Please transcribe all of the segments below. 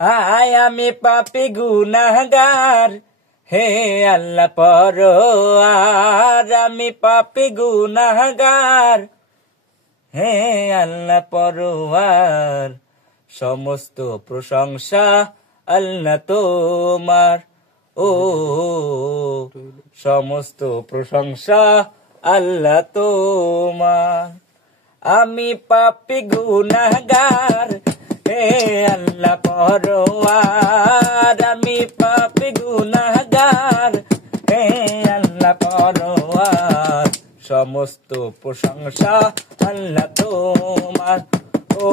আয় আমি পাপী গুনাহগার, হে আল্লাহ পরোয়ার। আমি পাপী গুনাহগার, হে আল্লাহ পরোয়ার। সমস্ত প্রশংসা আল্লাহ তোমার, ও সমস্ত প্রশংসা আল্লাহ তোমার। আমি পাপী গুনাহগার, হে আল্লাহ পরোয়ার। আমি পাপী গুনাহগার, হে আল্লাহ পরোয়ার। সমস্ত প্রশংসা আল্লাহ তোমার, ও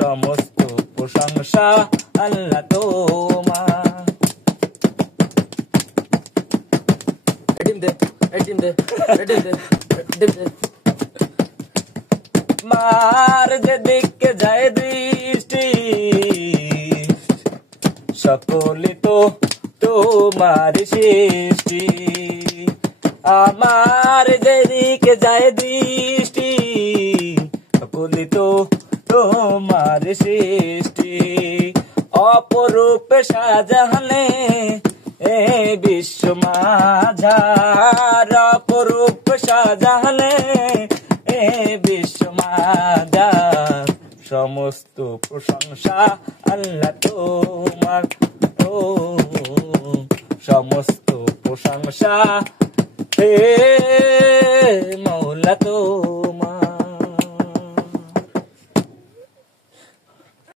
সমস্ত প্রশংসা আল্লাহ তোমার। মার যেদিকে যায় দৃষ্টি, সকলে তো তোমার সৃষ্টি। আমার যেদিকে যায় দৃষ্টি, সকলে তো তোমার সৃষ্টি। অপরূপ সাজালে এ বিশ্ব মাঝার, অপরূপ সাজালে এ বিশ্ব মাঝার। সমস্ত প্রশংসা আল্লাহ তোমার, ও সমস্ত প্রশংসা হে